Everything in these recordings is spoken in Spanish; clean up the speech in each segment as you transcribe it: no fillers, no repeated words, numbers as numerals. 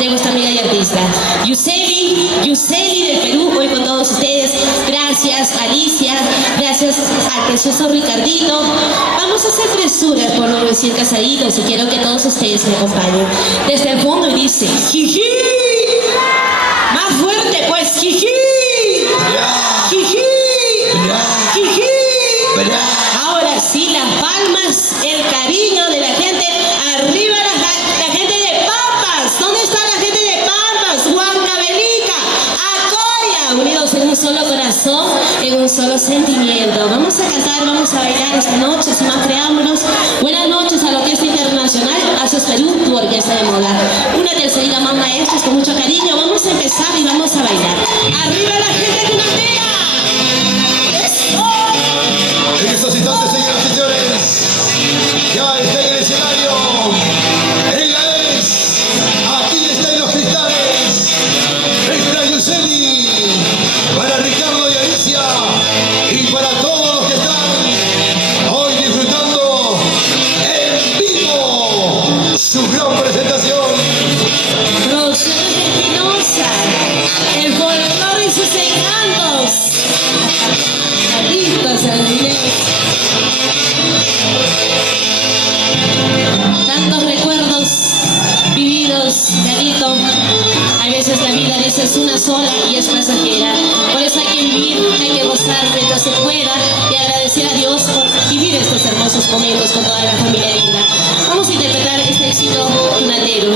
de vuestra amiga y artista Yuseli del Perú, hoy con todos ustedes. Gracias Alicia, gracias al precioso Ricardito. Vamos a hacer presuras por los recién casaditos y quiero que todos ustedes me acompañen. Desde el fondo y dice, jiji. Más fuerte pues, jiji. Jiji. Jiji. Ahora sí, las palmas, el cariño de la gente. Arriba la gente de Pampas. ¿Dónde está la gente de Pampas? Huancavelica, Acoya. Unidos en un solo corazón, en un solo sentimiento. Vamos a cantar, vamos a bailar esta noche, sin más preámbulos. Buenas noches a la Orquesta Internacional, Haces Perú, tu orquesta de moda. Una tercerita más maestros con mucho cariño. Vamos a empezar y vamos a bailar. Arriba la gente que nos vea. En estos instantes, señoras y señores, ya está en el escenario. Ella es, aquí está en los cristales, nuestra Yuseli, para Ricardo y Alicia, y para todos los que están hoy disfrutando en vivo su gran presentación. Rosana Espinosa, el folclore y sus encantos. Adictos al dinero. Tantos recuerdos vividos, Galito. A veces la vida es una sola y es pasajera. Por eso hay que vivir, hay que gozar mientras se pueda y agradecer a Dios por vivir estos hermosos momentos con toda la familia linda. Vamos a interpretar este éxito tunadero,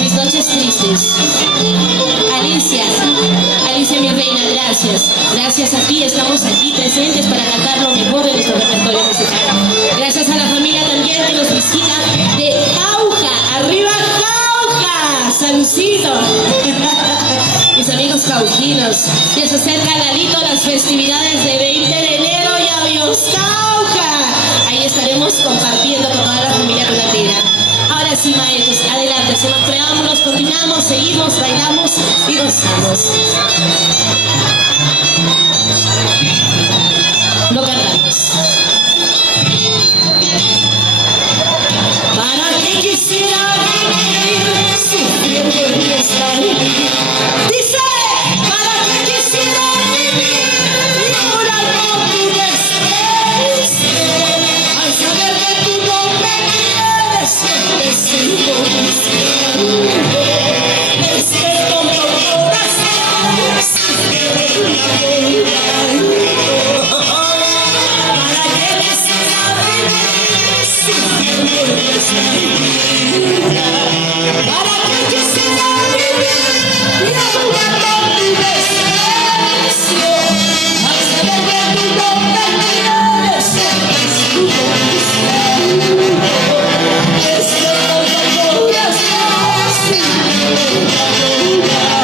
Mis noches tristes. Alicia mi reina, gracias. Gracias a ti estamos aquí presentes para cantar lo mejor de nuestro repertorio musical. Gracias a la familia también que nos visita de Cauca. ¡Arriba Cauca! ¡Salucito! Mis amigos cauquinos, ya se acerca Lalito las festividades de 20 de enero y adiós Cauca. Ahí estaremos compartiendo con toda la familia tunatera. Ahora sí, maestros, adelante, sin más preámbulos, continuamos, seguimos, bailamos y gozamos. No cantamos. ¿Para qué quisiera vivir sufriendo en esta vida? Dice, ¿para qué quisiera vivir llorando tu desprecio? Al saber que tú no me quieres, te sigo buscando. Este tonto corazón sigue en la vida. ¿Para qué quisiera vivir sufriendo en esta vida? ¿Para qué quisiera vivir llorando tu desprecio? Al saber que tú no me quieres, te sigo buscando. Este tonto corazón sigue en la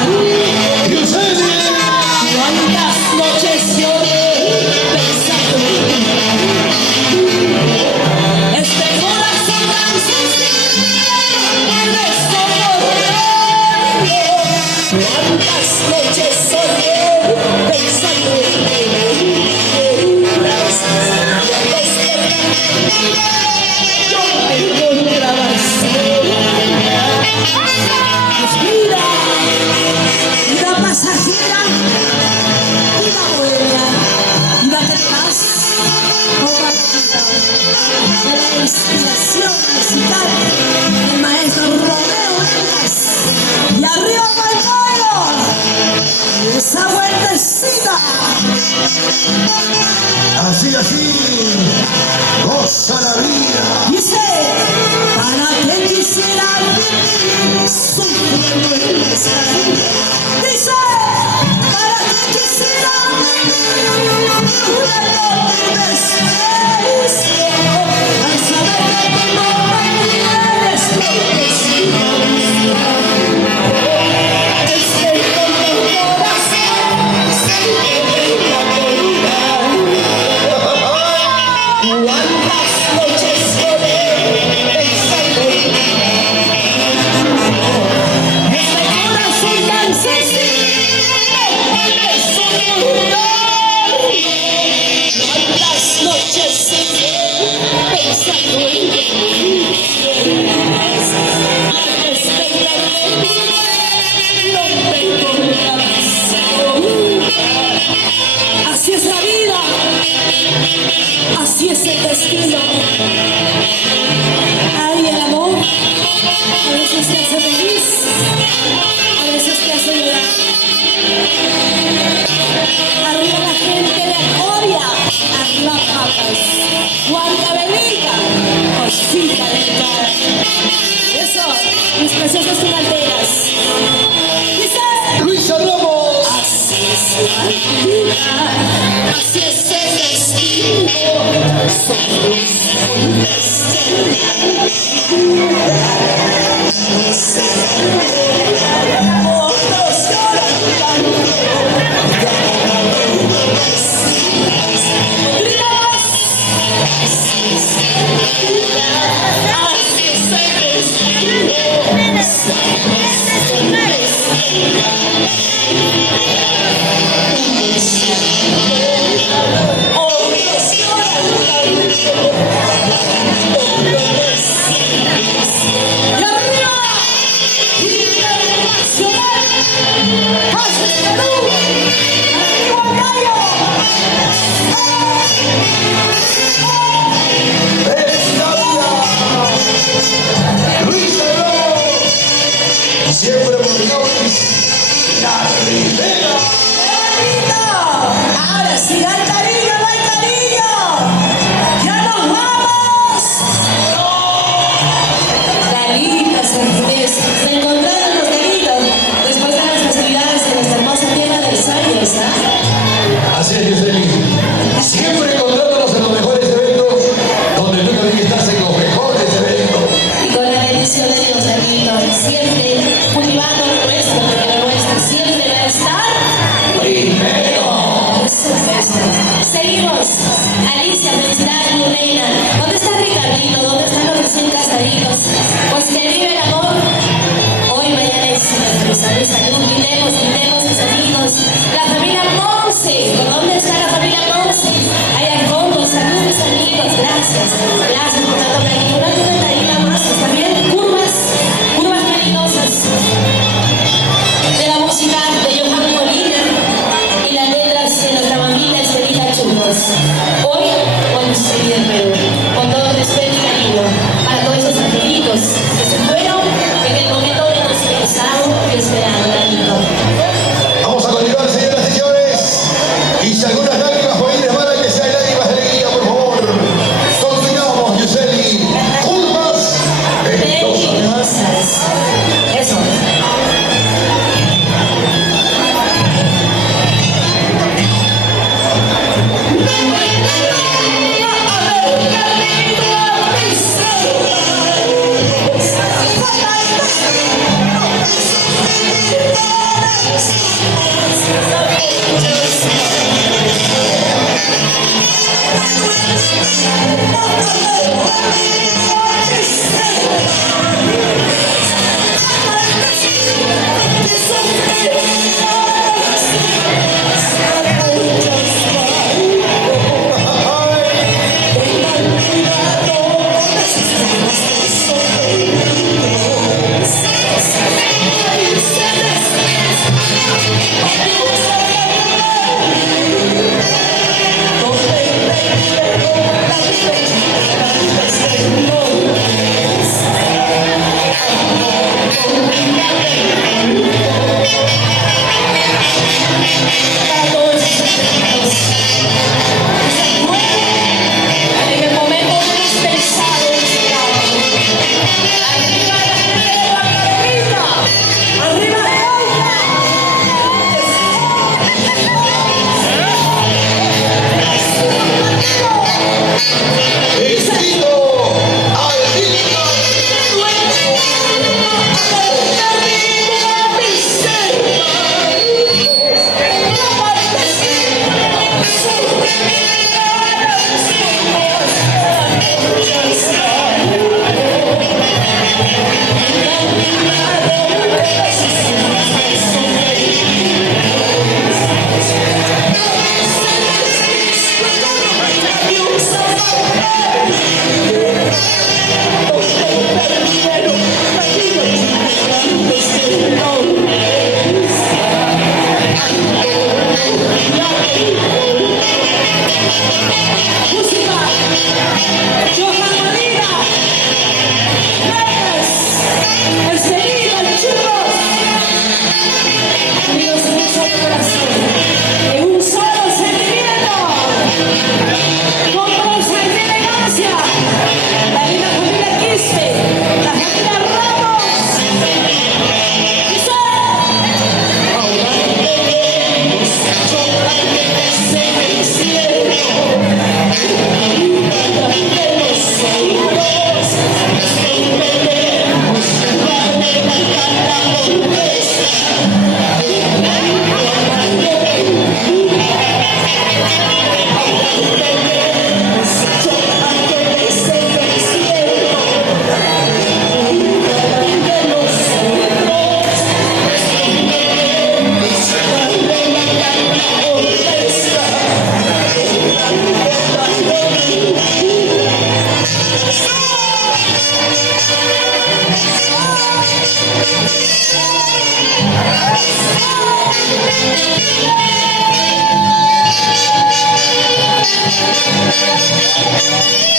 vida. Yuseli. ¿Cuántas noches lloré pensando en ti? Este corazón tan sencillo puede soportarlo. ¿Cuántas noches soñé pensando en ti? Yo me encontraba sola. Vida pasajera, vida buena, vida que paz, compartida. De la inspiración musical del maestro Romeo Díaz. Y arriba Palmero, esa vueltecita. Así, goza la vida. Dice, ¿para qué quisiera vivir sufriendo en esta vida? Dice, ¿para qué quisiera vivir llorando tu desprecio? Al saber que tú no me quieres, te sigo buscando. Este tonto corazón sigue en la vida. ¿Cuántas noches lloré destino. Ay, el amor a veces te hace feliz, a veces te hace llorar. Arriba la gente de Coria, arriba papas, guarda bebida, cosita delicada. Eso, mis preciosas tunateras. Dice Luisa Ramos. así es la vida, así es el destino, somos un destino. Otros lloran tanto. Gritamos, así es la vida, así es el destino, somos un destino. Luisa Ramos. Siempre por Nauris. La Rivera. Ahora sí, no hay cariño, no hay cariño. ¡Ya nos vamos! Galitas, se encontraron los galitos después de las festividades de nuestra hermosa tierra de los años, ¿ah? Así es, Yuseli. Siempre encontrándonos en los mejores eventos, donde tú también estás en los mejores eventos. Y con la bendición de Dios, galitos, siempre cultivando lo nuestro, porque lo nuestro siempre va a estar Primero. Seguimos. Alicia, felicidades, mi reina. ¿Dónde está Ricardito? ¿Dónde están los recién casaditos? Pues que vive el amor. Hoy, mañana y siempre. Salud, salud. Gritemos, gritemos, mis amigos. La familia Ponce. ¿Por dónde está la familia Ponce? Allá al fondo. Salud, mis amigos. Gracias. Gracias por tanto cariño. Una detallita más. ¿Está bien? Curvas. Curvas cariñosas. De la música de Johan Molina y las letras de nuestra mamita Estelita Churros. Hoy, con usted y el Perú, con todo respeto y cariño para todos esos angelitos que se fueron en el momento de los que estaban esperando, granito. Vamos a continuar, señoras y señores. Y si algunas lágrimas por ahí les van a que sean lágrimas de alegría, por favor. Continuamos, Yuseli. Curvas ventosas. Peligrosas. Eso.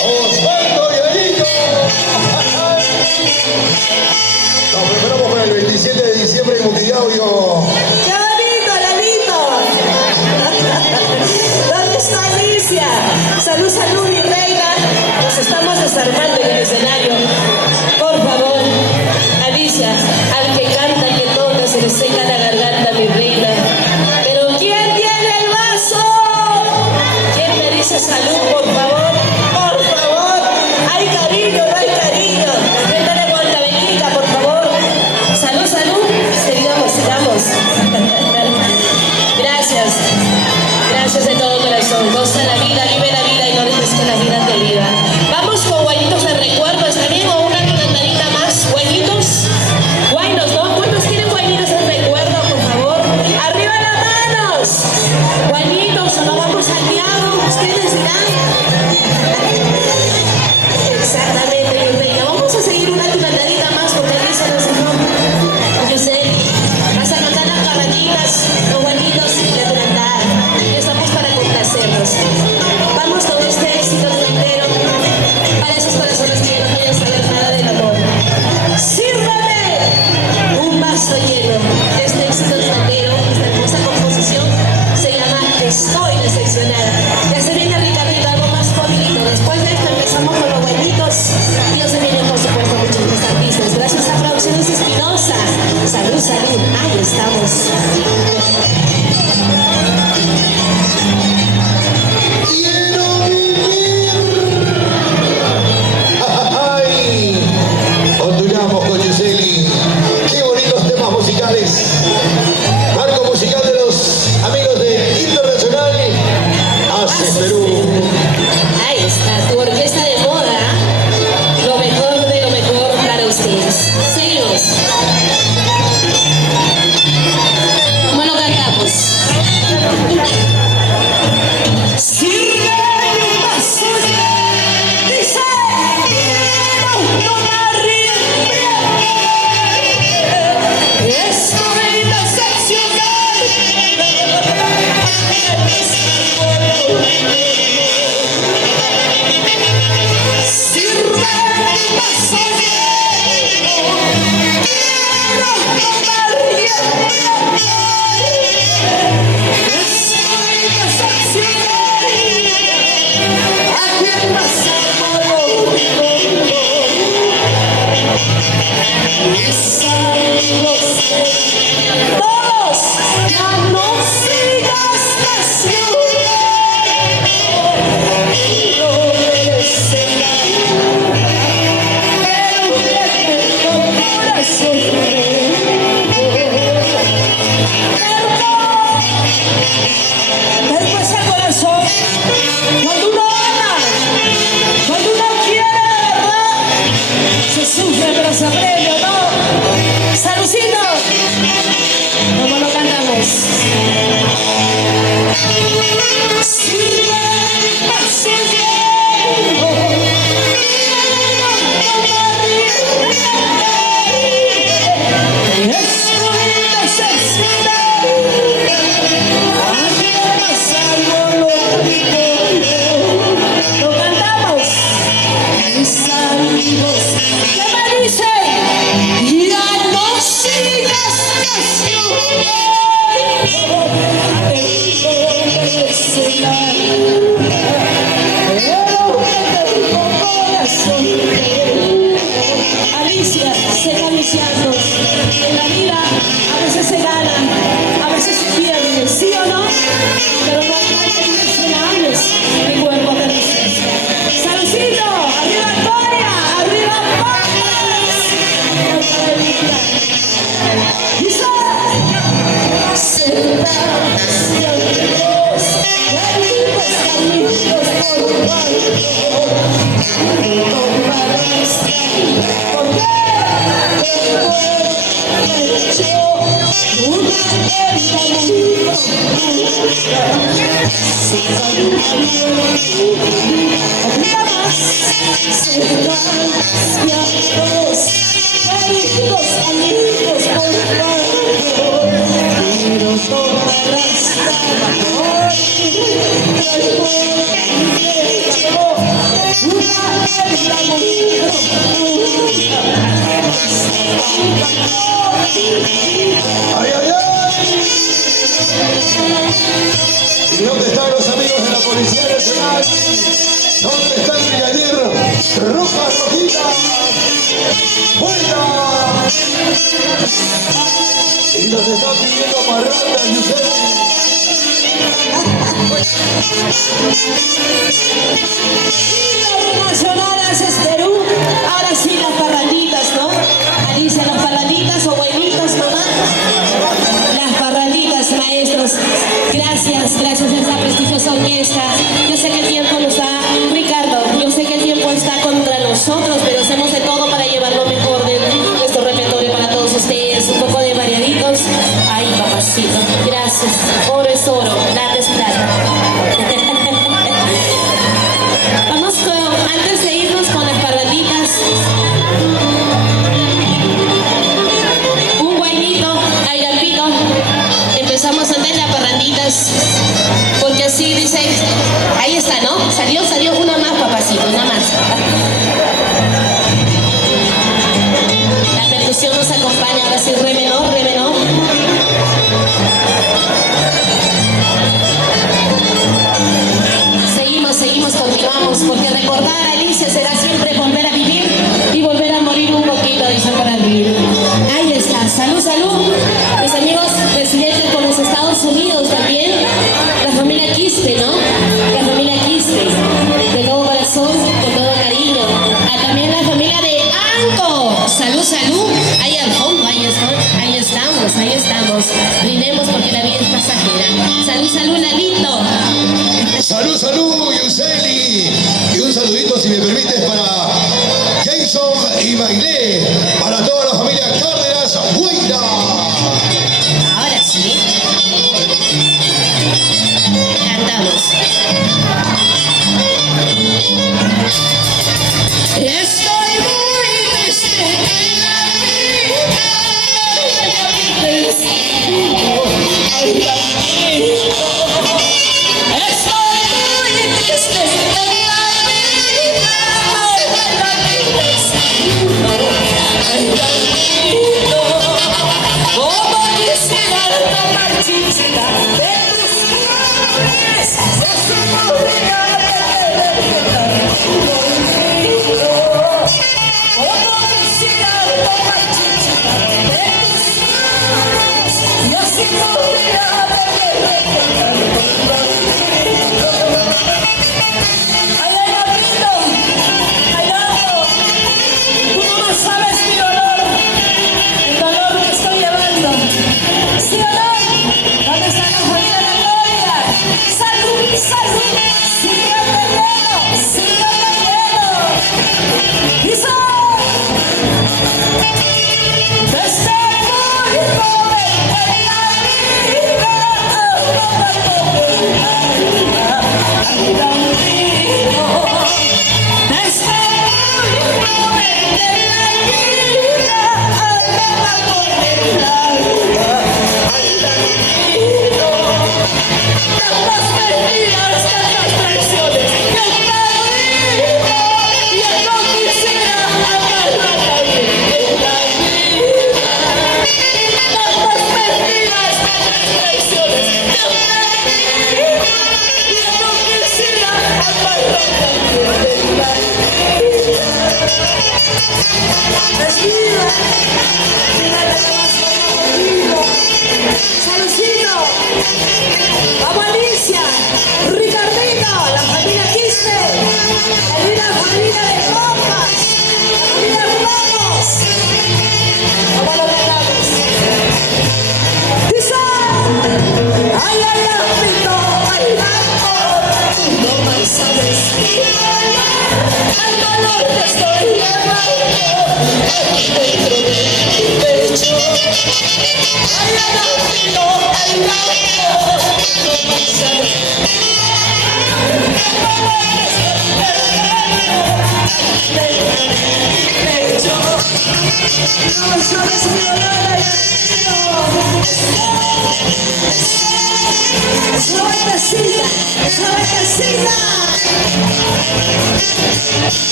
Osvaldo Guerrero. Nos preparamos para el 27 de diciembre en Multiaudio. ¡Qué bonito, Lalito! ¿Dónde está Alicia? Salud, salud, mi reina. Nos estamos desarmando en el escenario. Por favor, Alicia, al que canta, al que toca, se le seca la garganta, mi reina. Pero ¿quién tiene el vaso? ¿Quién me dice salud, por favor? Por favor. Hay cariño, no hay cariño. La gente de Guantavenica, por favor. Salud, salud. Sigamos, sigamos. Gracias. Gracias de todo corazón. Goza la vida, vive la vida y no dejes que la vida te viva. Vamos con guainitos de recuerdo, ¿está bien? O una cantarita más. ¿Guainitos? Guainos, ¿no? ¿Cuántos quieren guainitos de recuerdo, por favor? ¡Arriba las manos! Guainitos, o no vamos al diablo, ustedes dirán. Exactamente, mi reina. Vamos a seguir una cantadita más porque Alicia nos dijo. Yo sé, vas a cantar las caballitas, los guainitos de tu cantar. Estamos para complacernos. Vamos con este éxito entero para esos corazones que no vayan a saber nada del amor. ¡Sírvame! Un vaso lleno. Este éxito entero, esta hermosa composición, se llama Estoy decepcionada. Ya se viene arriba, algo más bonito. Después de esto empezamos con los buenitos. Dios se viene, por supuesto, muchos más artistas. Gracias a Producciones Espinosa. Salud, salud. Ahí estamos. Quiero vivir. ¡Ay! Ondulamos con Yuseli. Qué bonitos temas musicales. Marco musical de los amigos de Internacional Haces Perú. Ahí está, tu orquesta de moda. Lo mejor de lo mejor para ustedes. Seguimos. ¿Cómo lo cantamos? Alicia, sé acariciarnos. En la vida a veces se gana, a veces se pierde, ¿sí o no? Pero no hay nada que mencionarles mi cuerpo acariciar. ¡Saludcito! ¡Arriba Antonia! ¡Arriba Paz! ¡Dice! Amigos, por favor. ¡Ay, ay, ay! ¿Y dónde están los amigos de la Policía Nacional? ¿Dónde está el brigadier Rojas Rojitas? ¡Vuelta! Y nos está pidiendo parranda, Yuseli. Nacionales es Perú, ahora sí las parranditas, ¿no? Alicia, las parranditas o buenitas, mamá. Las parranditas, maestros. Gracias, gracias a esta prestigiosa orquesta. Yo sé que el tiempo nos da, Ricardo, yo sé que el tiempo está contra nosotros, pero hacemos de todo para llevar lo mejor de nuestro repertorio para todos ustedes. Un poco de variaditos. Ay, papacito, gracias. Oro es oro, plata es plata. Vamos antes de irnos con las parranditas, un guainito, airapito. Empezamos antes las parranditas, porque así dice, ahí está, ¿no? Salió una más, papacito, una más. La percusión nos acompaña, ahora sí, re menor, re menor. Seguimos, continuamos, porque recordar a Alicia será siempre volver a vivir y volver a morir un poquito, dice para vivir. Ahí está, salud, salud. Mis amigos residentes por los Estados Unidos también, la familia Quispe, ¿no? La familia Quispe, de todo corazón, con todo cariño. También la familia de Anco, salud, salud. Ahí al fondo, ahí estamos. Brindemos porque la vida es pasajera. Salud, salud, Lalito. Salud, salud, Yuseli. Y un saludito, si me permites, para Jason y Mailé, para toda la familia Cárdenas, Guaira. Ahora sí. Cantamos. Estoy muy triste en la vida.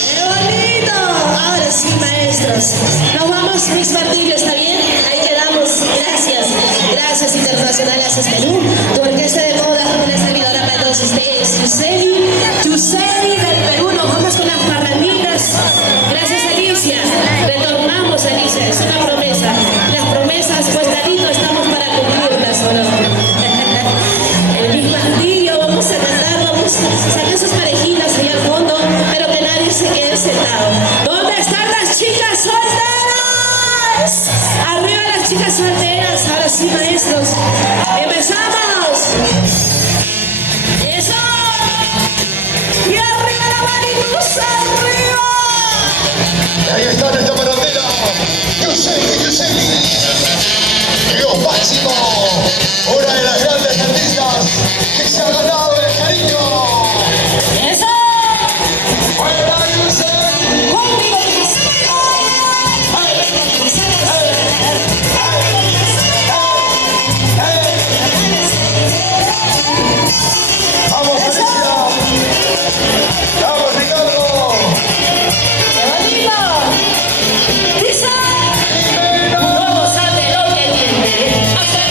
¡Qué bonito! Ahora sí, maestros. Nos vamos, Luis Martillo, ¿está bien? Nacional Haces Perú, tu orquesta de moda, una servidora para todos ustedes, Yuseli del Perú. Nos vamos con las parranditas. Gracias, Alicia. Retornamos, Alicia, es una promesa. Las promesas, pues Darito, estamos para cumplirlas, ¿o no? El Big Martillo, vamos a cantar, vamos a sacar sus parejitas ahí al fondo, pero que nadie se quede sentado. ¿Dónde están las chicas solteras? Arriba las chicas solteras, ahora sí, maestros. ¡Empezamos! ¡Eso! ¡Y arriba la manitos, arriba! Y ahí está nuestra parandera, Yuseli. Lo máximo, una de las grandes artistas que se ha ganado el cariño. ¡Eso! ¡Fuera Yuseli! ¡Conmigo, Yuseli! ¡Vamos, Alicia! ¡Vamos, Ricardo! ¡Dice! Uno sabe lo que tiene, hace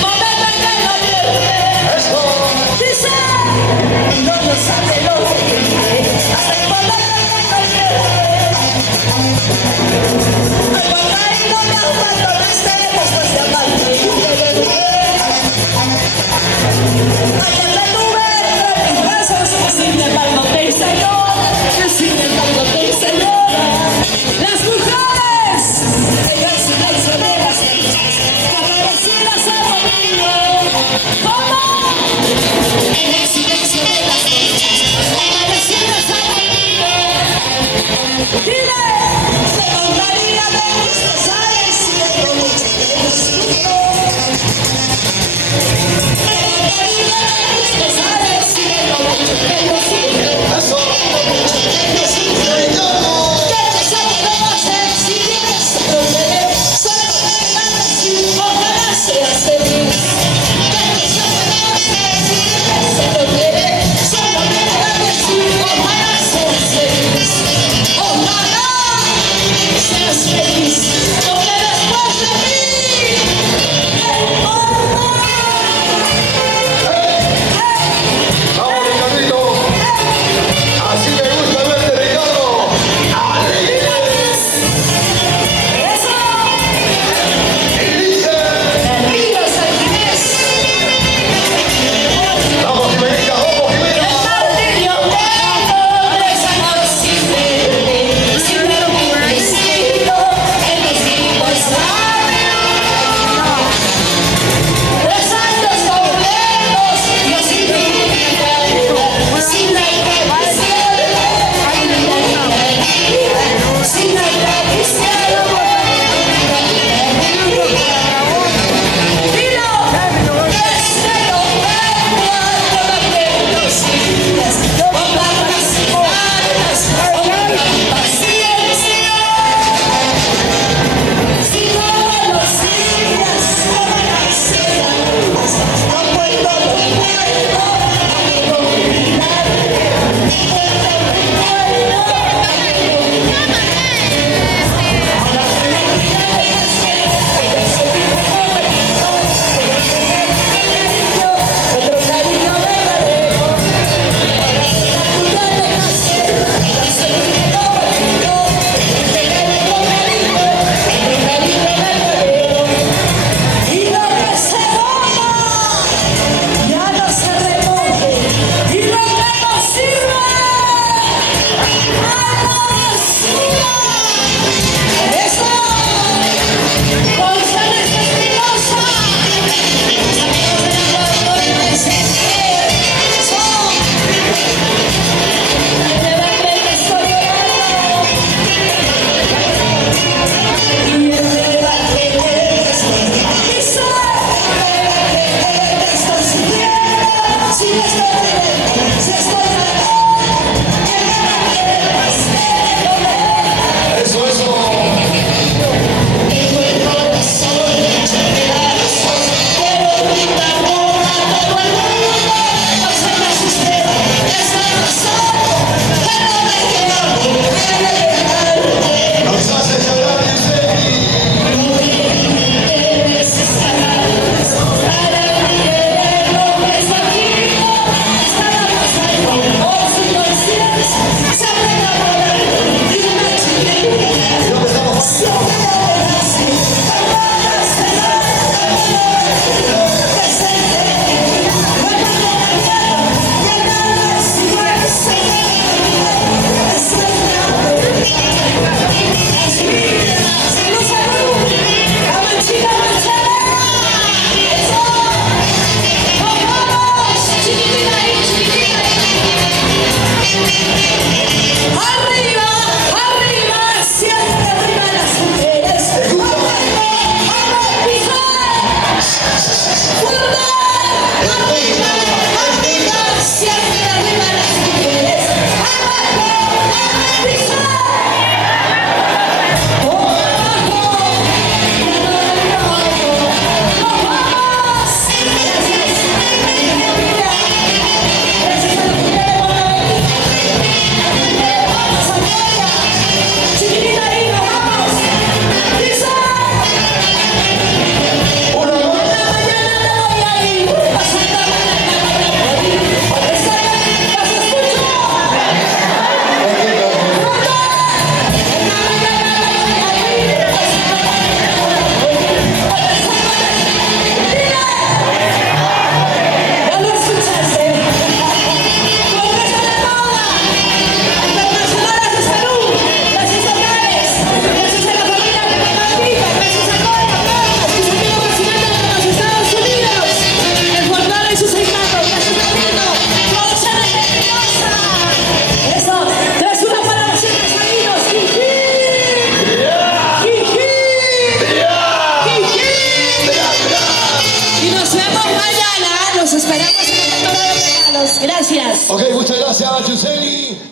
Los esperamos en la temporada de regalos. Gracias. Ok, muchas gracias, Yuseli.